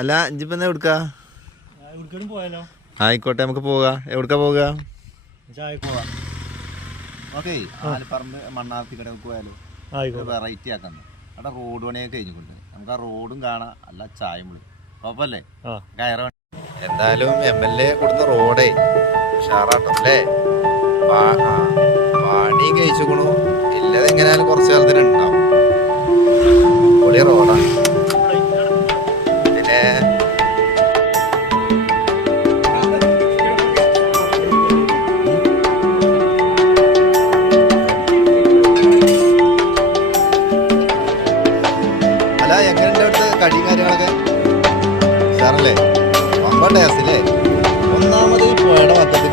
അല്ല ഇഞ്ചിപ്പോ എന്താ എവിടുക്കാ? പോയാലോ? ആയിക്കോട്ടെ, നമുക്ക് പോകാം. എവിടുക്കാ പോവുക? ഓക്കെ, ആലപ്പറമ്പ് മണ്ണാർത്തിക്കട പോയാലോ? വെറൈറ്റി ആക്കാൻ അവിടെ റോഡ് പണിയൊക്കെ കഴിഞ്ഞുകൊണ്ട് നമുക്ക് ആ റോഡും കാണാം, അല്ല ചായം വിളി കുഴപ്പല്ലേ? കയറ എന്തായാലും MLA കൊടുത്ത റോഡേ ഉഷാറാട്ടല്ലേ? പാണി കഴിച്ചുക്കണു. ഇല്ലത് എങ്ങനെയാലും കുറച്ചു കാലത്തിന് ഉണ്ടാവും. പൊളി റോഡാണ്. പിന്നെ അല്ല, എങ്ങനെയുണ്ട് അവിടുത്തെ കടിയും കാര്യങ്ങളൊക്കെ? ഉഷാറല്ലേ? പമ്പ ടേസ്റ്റല്ലേ? ഒന്നാമത് ഈ പുഴയുടെ വക്കത്തിൽ